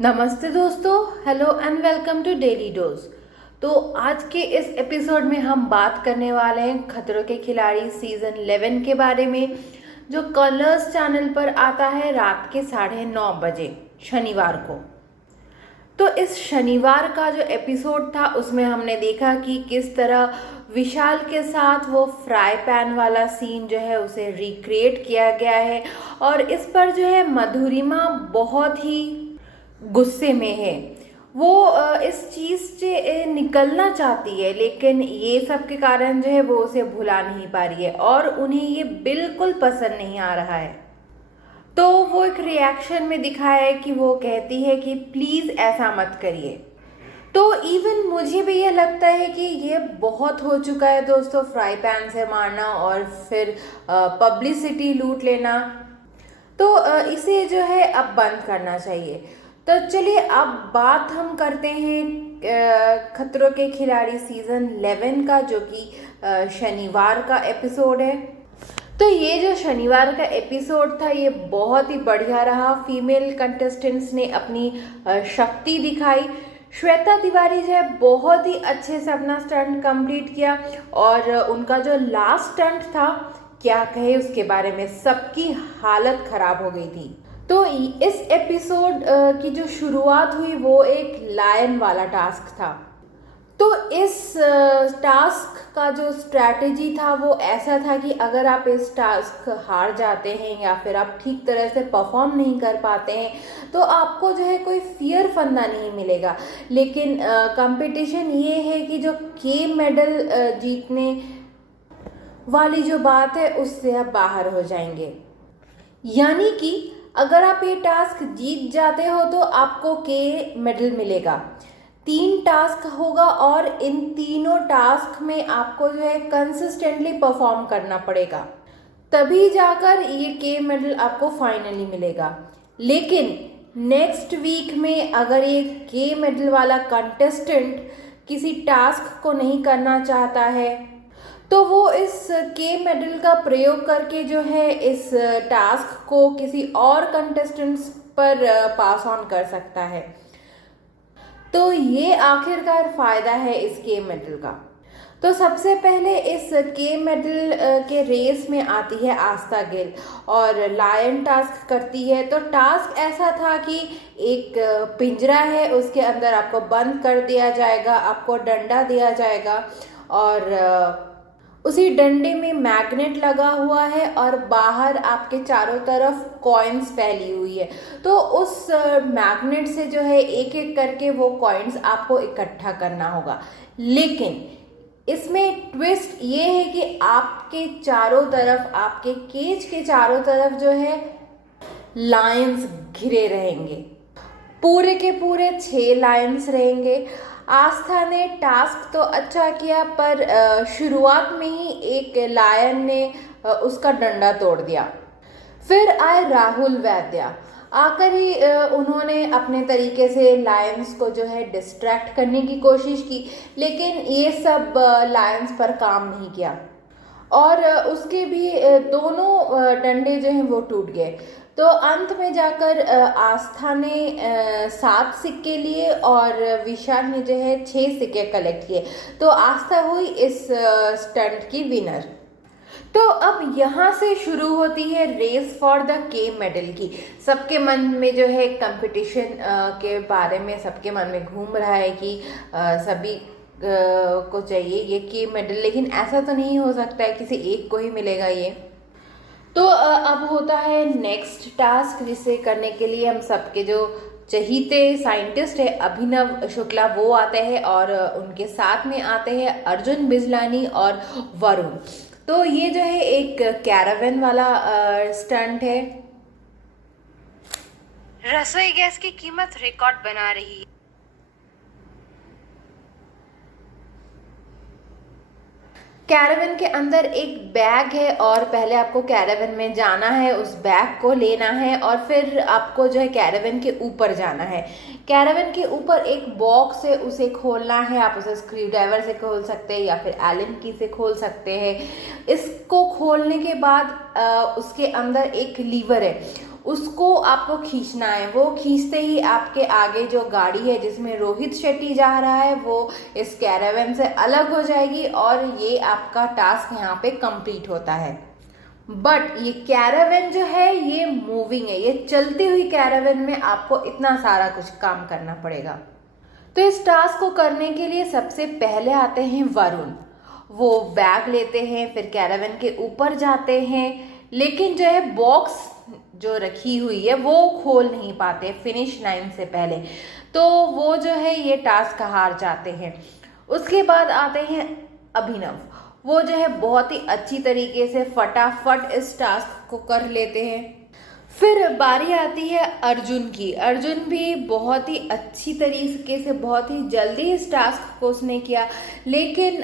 नमस्ते दोस्तों, hello and welcome to daily dose. तो आज के इस एपिसोड में हम बात करने वाले हैं खतरों के खिलाड़ी सीजन 11 के बारे में, जो कलर्स चैनल पर आता है रात के 9:30 बजे शनिवार को। तो इस शनिवार का जो एपिसोड था उसमें हमने देखा कि किस तरह विशाल के साथ वो फ्राई पैन वाला सीन जो है उसे रिक्रिएट किया गया है, और इस पर जो है मधुरिमा बहुत ही गुस्से में है। वो इस चीज़ से निकलना चाहती है, लेकिन ये सब के कारण जो है वो उसे भुला नहीं पा रही है और उन्हें ये बिल्कुल पसंद नहीं आ रहा है। तो वो एक रिएक्शन में दिखाया है कि वो कहती है कि प्लीज़ ऐसा मत करिए। तो इवन मुझे भी ये लगता है कि ये बहुत हो चुका है दोस्तों, फ्राई पैन से मारना और फिर पब्लिसिटी लूट लेना। तो इसे जो है अब बंद करना चाहिए। तो चलिए अब बात हम करते हैं खतरों के खिलाड़ी सीजन 11 का, जो कि शनिवार का एपिसोड है। तो ये जो शनिवार का एपिसोड था ये बहुत ही बढ़िया रहा। फीमेल कंटेस्टेंट्स ने अपनी शक्ति दिखाई। श्वेता तिवारी जो है बहुत ही अच्छे से अपना स्टंट कंप्लीट किया, और उनका जो लास्ट स्टंट था, क्या कहे उसके बारे में, सबकी हालत खराब हो गई थी। तो इस एपिसोड की जो शुरुआत हुई वो एक लायन वाला टास्क था। तो इस टास्क का जो स्ट्रैटेजी था वो ऐसा था कि अगर आप इस टास्क हार जाते हैं या फिर आप ठीक तरह से परफॉर्म नहीं कर पाते हैं तो आपको जो है कोई फेयर फंदा नहीं मिलेगा। लेकिन कंपटीशन ये है कि जो के मेडल जीतने वाली जो बात है उससे आप बाहर हो जाएंगे। यानी कि अगर आप ये टास्क जीत जाते हो तो आपको के मेडल मिलेगा। 3 टास्क होगा और इन तीनों टास्क में आपको जो है कंसिस्टेंटली परफॉर्म करना पड़ेगा, तभी जाकर ये के मेडल आपको फाइनली मिलेगा। लेकिन नेक्स्ट वीक में अगर ये के मेडल वाला कंटेस्टेंट किसी टास्क को नहीं करना चाहता है तो वो इस के मेडल का प्रयोग करके जो है इस टास्क को किसी और कंटेस्टेंट्स पर पास ऑन कर सकता है। तो ये आखिरकार फ़ायदा है इस के मेडल का। तो सबसे पहले इस के मेडल के रेस में आती है आस्था गिल और लायन टास्क करती है। तो टास्क ऐसा था कि एक पिंजरा है, उसके अंदर आपको बंद कर दिया जाएगा, आपको डंडा दिया जाएगा और उसी डंडे में मैग्नेट लगा हुआ है और बाहर आपके चारों तरफ कॉइन्स फैली हुई है। तो उस मैग्नेट से जो है एक एक करके वो कॉइन्स आपको इकट्ठा करना होगा। लेकिन इसमें ट्विस्ट ये है कि आपके चारों तरफ, आपके केज के चारों तरफ जो है लायंस घिरे रहेंगे। पूरे के पूरे 6 लायंस रहेंगे। आस्था ने टास्क तो अच्छा किया, पर शुरुआत में ही एक लायन ने उसका डंडा तोड़ दिया। फिर आए राहुल वैद्या। आकर ही उन्होंने अपने तरीके से लायंस को जो है डिस्ट्रैक्ट करने की कोशिश की, लेकिन ये सब लायंस पर काम नहीं किया और उसके भी दोनों डंडे जो हैं वो टूट गए। तो अंत में जाकर आस्था ने 7 सिक्के लिए और विशाल ने जो है 6 सिक्के कलेक्ट किए। तो आस्था हुई इस स्टंट की विनर। तो अब यहाँ से शुरू होती है रेस फॉर द के मेडल की। सबके मन में जो है कंपटीशन के बारे में सबके मन में घूम रहा है कि सभी को चाहिए ये के मेडल, लेकिन ऐसा तो नहीं हो सकता है किसी एक को ही मिलेगा ये। तो अब होता है नेक्स्ट टास्क, जिसे करने के लिए हम सबके जो चहीते साइंटिस्ट है अभिनव शुक्ला वो आते हैं और उनके साथ में आते हैं अर्जुन बिजलानी और वरुण। तो ये जो है एक कैरावन वाला स्टंट है। रसोई गैस की कीमत रिकॉर्ड बना रही है। कैरावन के अंदर एक बैग है और पहले आपको कैरावन में जाना है, उस बैग को लेना है और फिर आपको जो है कैरावन के ऊपर जाना है। कैरावन के ऊपर एक बॉक्स है, उसे खोलना है। आप उसे स्क्रू ड्राइवर से खोल सकते हैं या फिर एलन की से खोल सकते हैं। इसको खोलने के बाद उसके अंदर एक लीवर है, उसको आपको खींचना है। वो खींचते ही आपके आगे जो गाड़ी है जिसमें रोहित शेट्टी जा रहा है वो इस कैरावैन से अलग हो जाएगी और ये आपका टास्क यहाँ पे कंप्लीट होता है। बट ये कैरावैन जो है ये मूविंग है, ये चलती हुई कैरावैन में आपको इतना सारा कुछ काम करना पड़ेगा। तो इस टास्क को करने के लिए सबसे पहले आते हैं वरुण। वो बैग लेते हैं, फिर कैरावैन के ऊपर जाते हैं, लेकिन जो है बॉक्स जो रखी हुई है वो खोल नहीं पाते फिनिश लाइन से पहले, तो वो जो है ये टास्क हार जाते हैं। उसके बाद आते हैं अभिनव। वो जो है बहुत ही अच्छी तरीके से फटाफट इस टास्क को कर लेते हैं। फिर बारी आती है अर्जुन की। अर्जुन भी बहुत ही अच्छी तरीके से बहुत ही जल्दी इस टास्क को उसने किया, लेकिन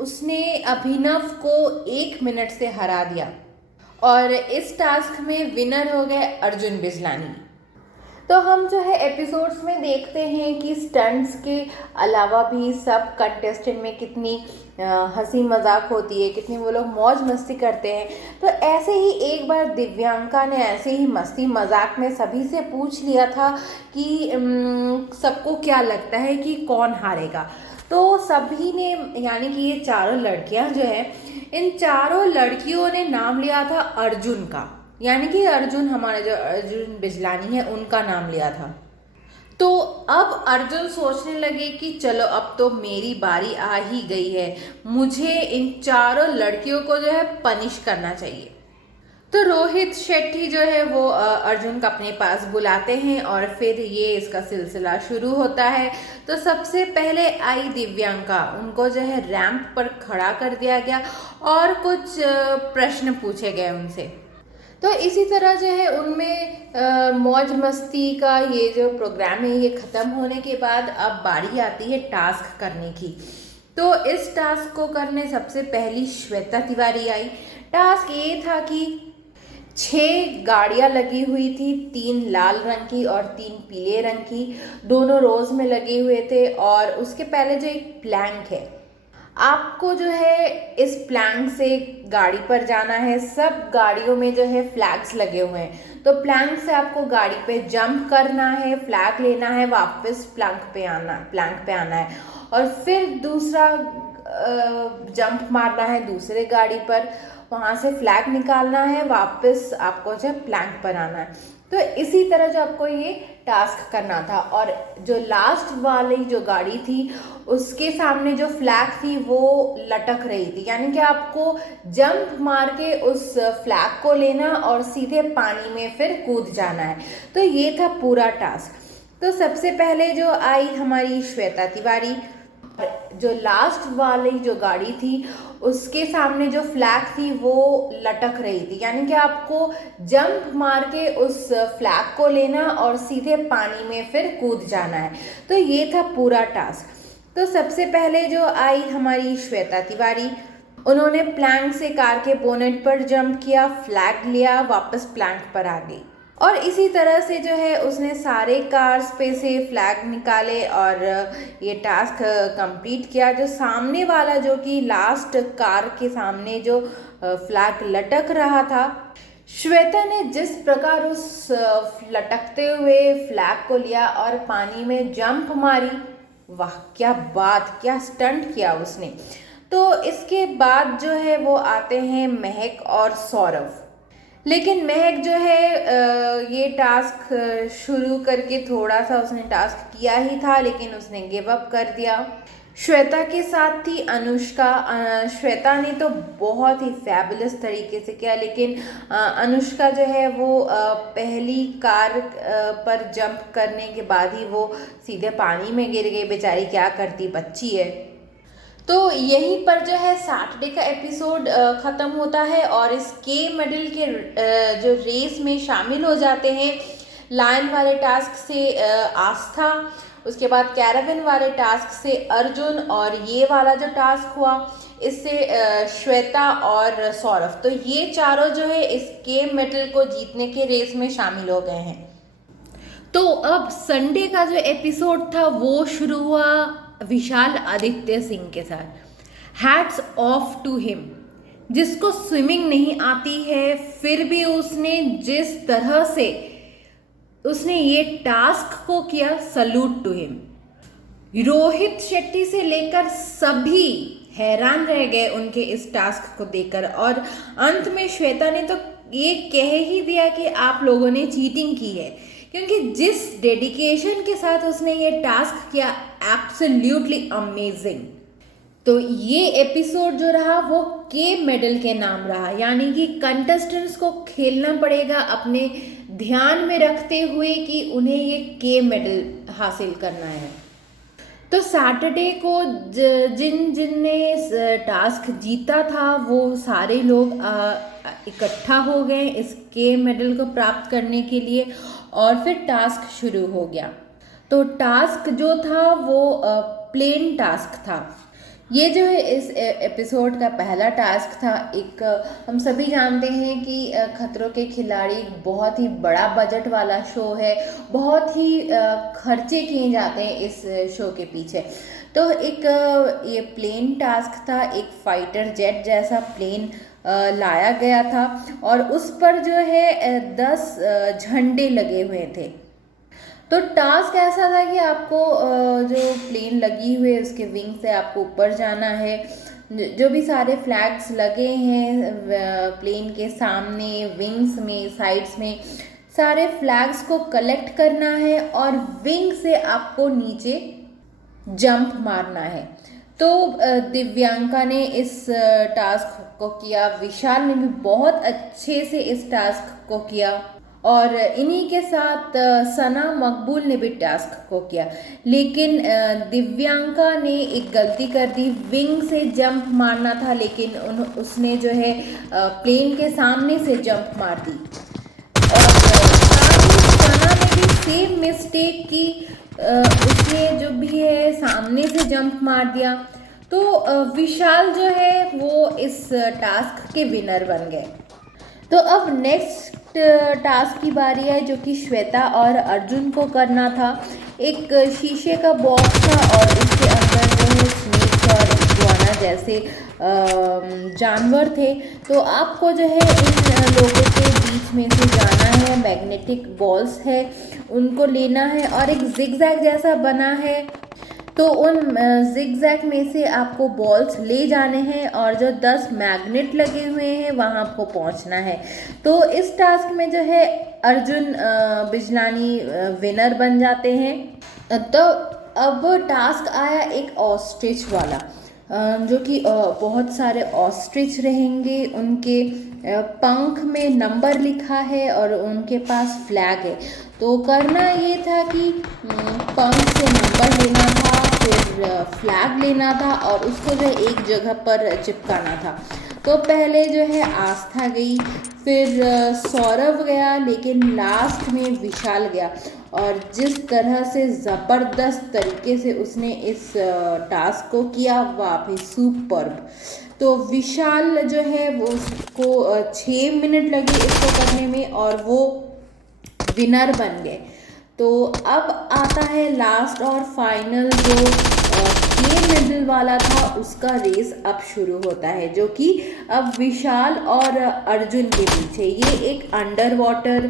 उसने अभिनव को 1 मिनट से हरा दिया और इस टास्क में विनर हो गए अर्जुन बिजलानी। तो हम जो है एपिसोड्स में देखते हैं कि स्टंट्स के अलावा भी सब कंटेस्टेंट में कितनी हंसी मजाक होती है, कितनी वो लोग मौज मस्ती करते हैं। तो ऐसे ही एक बार दिव्यांका ने ऐसे ही मस्ती मजाक में सभी से पूछ लिया था कि सबको क्या लगता है कि कौन हारेगा। तो सभी ने, यानी कि ये चारों लड़कियां जो है, इन चारों लड़कियों ने नाम लिया था अर्जुन का, यानी कि अर्जुन, हमारे जो अर्जुन बिजलानी है उनका नाम लिया था। तो अब अर्जुन सोचने लगे कि चलो अब तो मेरी बारी आ ही गई है, मुझे इन चारों लड़कियों को जो है पनिश करना चाहिए। तो रोहित शेट्टी जो है वो अर्जुन को अपने पास बुलाते हैं और फिर ये इसका सिलसिला शुरू होता है। तो सबसे पहले आई दिव्यांका, उनको जो है रैंप पर खड़ा कर दिया गया और कुछ प्रश्न पूछे गए उनसे। तो इसी तरह जो है उनमें मौज मस्ती का ये जो प्रोग्राम है ये ख़त्म होने के बाद अब बारी आती है टास्क करने की। तो इस टास्क को करने सबसे पहली श्वेता तिवारी आई। टास्क ये था कि 6 गाड़ियाँ लगी हुई थी, 3 लाल रंग की और 3 पीले रंग की, दोनों रोज में लगे हुए थे। और उसके पहले जो एक प्लैंक है, आपको जो है इस प्लैंक से गाड़ी पर जाना है। सब गाड़ियों में जो है फ्लैग्स लगे हुए हैं, तो प्लैंक से आपको गाड़ी पे जंप करना है, फ्लैग लेना है, वापस प्लैंक पे आना है और फिर दूसरा जंप मारना है दूसरे गाड़ी पर, वहाँ से फ्लैग निकालना है, वापस आपको जो प्लैंक पर आना है। तो इसी तरह जो आपको ये टास्क करना था। और जो लास्ट वाली जो गाड़ी थी उसके सामने जो फ्लैग थी वो लटक रही थी, यानी कि आपको जंप मार के उस फ्लैग को लेना और सीधे पानी में फिर कूद जाना है। तो ये था पूरा टास्क। तो सबसे पहले जो आई हमारी श्वेता तिवारी, जो लास्ट वाली जो गाड़ी थी उसके सामने जो फ्लैग थी वो लटक रही थी, यानी कि आपको जंप मार के उस फ्लैग को लेना और सीधे पानी में फिर कूद जाना है। तो ये था पूरा टास्क। तो सबसे पहले जो आई हमारी श्वेता तिवारी, उन्होंने प्लैंक से कार के बोनेट पर जंप किया, फ्लैग लिया, वापस प्लैंक पर आ गई और इसी तरह से जो है उसने सारे कार्स पे से फ्लैग निकाले और ये टास्क कंप्लीट किया। जो सामने वाला, जो कि लास्ट कार के सामने जो फ्लैग लटक रहा था, श्वेता ने जिस प्रकार उस लटकते हुए फ्लैग को लिया और पानी में जंप मारी, वाह क्या बात, क्या स्टंट किया उसने। तो इसके बाद जो है वो आते हैं महक और सौरभ। लेकिन महक जो है ये टास्क शुरू करके थोड़ा सा उसने टास्क किया ही था, लेकिन उसने गिव अप कर दिया। श्वेता के साथ थी अनुष्का। श्वेता ने तो बहुत ही फैबुलस तरीके से किया, लेकिन अनुष्का जो है वो पहली कार पर जंप करने के बाद ही वो सीधे पानी में गिर गई। बेचारी क्या करती, बच्ची है। तो यहीं पर जो है सैटरडे का एपिसोड ख़त्म होता है और इस के मेडल के जो रेस में शामिल हो जाते हैं लायन वाले टास्क से आस्था, उसके बाद कैरावैन वाले टास्क से अर्जुन और ये वाला जो टास्क हुआ इससे श्वेता और सौरभ। तो ये चारों जो है इस के मेडल को जीतने के रेस में शामिल हो गए हैं। तो अब संडे का जो एपिसोड था वो शुरू हुआ विशाल आदित्य सिंह के साथ। Hats off to him. जिसको स्विमिंग नहीं आती है, फिर भी उसने जिस तरह से उसने ये टास्क को किया, salute to him. Rohit Shetty से लेकर सभी हैरान रह गए उनके इस टास्क को देखकर, और अंत में श्वेता ने तो ये कह ही दिया कि आप लोगों ने चीटिंग की है, क्योंकि जिस डेडिकेशन के साथ उसने ये टास्क किया, एब्सोल्युटली अमेजिंग। तो ये एपिसोड जो रहा वो के मेडल के नाम रहा, यानी कि कंटेस्टेंट्स को खेलना पड़ेगा अपने ध्यान में रखते हुए कि उन्हें ये के मेडल हासिल करना है। तो सैटरडे को जिन जिन ने टास्क जीता था वो सारे लोग इकट्ठा हो गए इस के मेडल को प्राप्त करने के लिए, और फिर टास्क शुरू हो गया। तो टास्क जो था वो प्लेन टास्क था। ये जो है इस एपिसोड का पहला टास्क था। एक हम सभी जानते हैं कि खतरों के खिलाड़ी बहुत ही बड़ा बजट वाला शो है, बहुत ही खर्चे किए जाते हैं इस शो के पीछे। तो एक ये प्लेन टास्क था, एक फाइटर जेट जैसा प्लेन लाया गया था, और उस पर जो है 10 झंडे लगे हुए थे। तो टास्क ऐसा था कि आपको जो प्लेन लगी हुई है उसके विंग से आपको ऊपर जाना है। जो भी सारे फ्लैग्स लगे हैं प्लेन के सामने, विंग्स में, साइड्स में, सारे फ्लैग्स को कलेक्ट करना है और विंग से आपको नीचे जंप मारना है। तो दिव्यांका ने इस टास्क को किया, विशाल ने भी बहुत अच्छे से इस टास्क को किया, और इन्हीं के साथ सना मकबूल ने भी टास्क को किया। लेकिन दिव्यांका ने एक गलती कर दी, विंग से जंप मारना था लेकिन उसने जो है प्लेन के सामने से जंप मार दी, और सना ने भी सेम मिस्टेक की, उसने जो भी है सामने से जंप मार दिया। तो विशाल जो है वो इस टास्क के विनर बन गए। तो अब नेक्स्ट टास्क की बारी है, जो कि श्वेता और अर्जुन को करना था। एक शीशे का बॉक्स था और उसके अंदर जो है स्नेक्स और इग्वाना जैसे जानवर थे। तो आपको जो है इन लोगों के बीच में से जाना है, मैग्नेटिक बॉल्स है उनको लेना है, और एक जिगजैग जैसा बना है। तो उन जिगजैग में से आपको बॉल्स ले जाने हैं और जो 10 मैग्नेट लगे हुए हैं वहाँ आपको पहुँचना है। तो इस टास्क में जो है अर्जुन बिजलानी विनर बन जाते हैं। तो अब टास्क आया एक ऑस्ट्रिच वाला, जो कि बहुत सारे ऑस्ट्रिच रहेंगे, उनके पंख में नंबर लिखा है और उनके पास फ्लैग है। तो करना ये था कि पंख से नंबर लेना था, फिर फ्लैग लेना था और उसको जो है एक जगह पर चिपकाना था। तो पहले जो है आस्था गई, फिर सौरभ गया, लेकिन लास्ट में विशाल गया, और जिस तरह से ज़बरदस्त तरीके से उसने इस टास्क को किया, वाह सुपर्ब। तो विशाल जो है वो उसको 6 मिनट लगे इसको करने में और वो विनर बन गए। तो अब आता है लास्ट और फाइनल जो के मेडल वाला था, उसका रेस अब शुरू होता है, जो कि अब विशाल और अर्जुन के बीच है। ये एक अंडर वाटर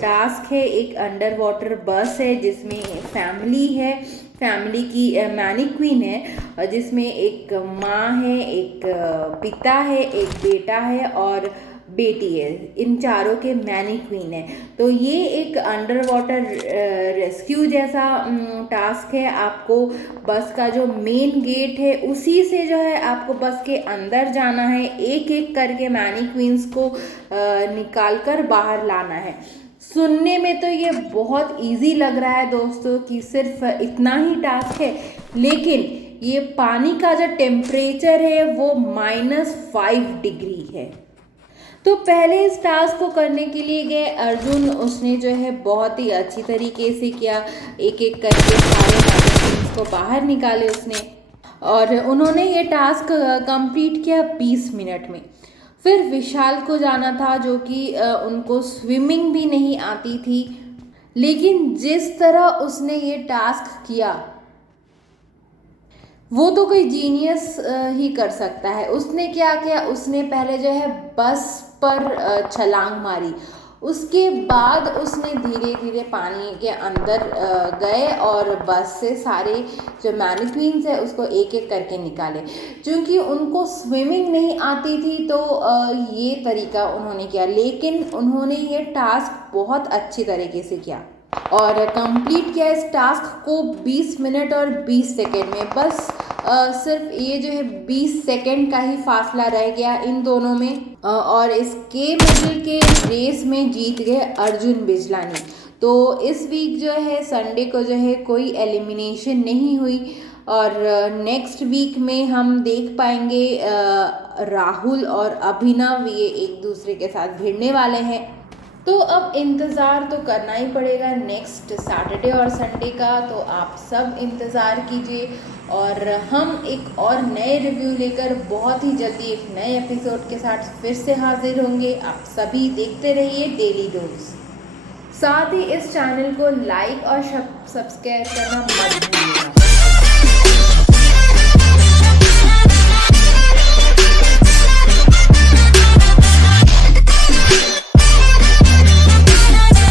टास्क है, एक अंडर वाटर बस है जिसमें फैमिली है, फैमिली की मैनीक्वीन है, जिसमें एक माँ है, एक पिता है, एक बेटा है और बेटी है, इन चारों के मैनीक्वीन है। तो ये एक अंडर वाटर रेस्क्यू जैसा टास्क है। आपको बस का जो मेन गेट है उसी से जो है आपको बस के अंदर जाना है, एक एक करके मैनीक्वीन्स को निकाल कर बाहर लाना है। सुनने में तो ये बहुत इजी लग रहा है दोस्तों कि सिर्फ इतना ही टास्क है, लेकिन ये पानी का जो टेम्परेचर है वो -5 डिग्री है। तो पहले इस टास्क को करने के लिए गए अर्जुन, उसने जो है बहुत ही अच्छी तरीके से किया, एक एक करके सारे मैगजीन्स को बाहर निकाले उसने, और उन्होंने ये टास्क कंप्लीट किया 20 मिनट में। फिर विशाल को जाना था, जो कि उनको स्विमिंग भी नहीं आती थी, लेकिन जिस तरह उसने ये टास्क किया वो तो कोई जीनियस ही कर सकता है। उसने क्या किया, उसने पहले जो है बस पर छलांग मारी, उसके बाद उसने धीरे धीरे पानी के अंदर गए और बस से सारे जो मैनिक्वीन्स है उसको एक एक करके निकाले। क्योंकि उनको स्विमिंग नहीं आती थी तो ये तरीका उन्होंने किया, लेकिन उन्होंने ये टास्क बहुत अच्छी तरीके से किया और कंप्लीट किया इस टास्क को 20 मिनट और 20 सेकेंड में। बस सिर्फ ये जो है 20 सेकेंड का ही फासला रह गया इन दोनों में और इस के मिडिल के रेस में जीत गए अर्जुन बिजलानी। तो इस वीक जो है संडे को जो है कोई एलिमिनेशन नहीं हुई और नेक्स्ट वीक में हम देख पाएंगे राहुल और अभिनव ये एक दूसरे के साथ भिड़ने वाले हैं। तो अब इंतज़ार तो करना ही पड़ेगा नेक्स्ट सैटरडे और संडे का। तो आप सब इंतज़ार कीजिए और हम एक और नए रिव्यू लेकर बहुत ही जल्दी एक नए एपिसोड के साथ फिर से हाजिर होंगे। आप सभी देखते रहिए डेली डोज। साथ ही इस चैनल को लाइक और सब्सक्राइब करना मत भूलिएगा।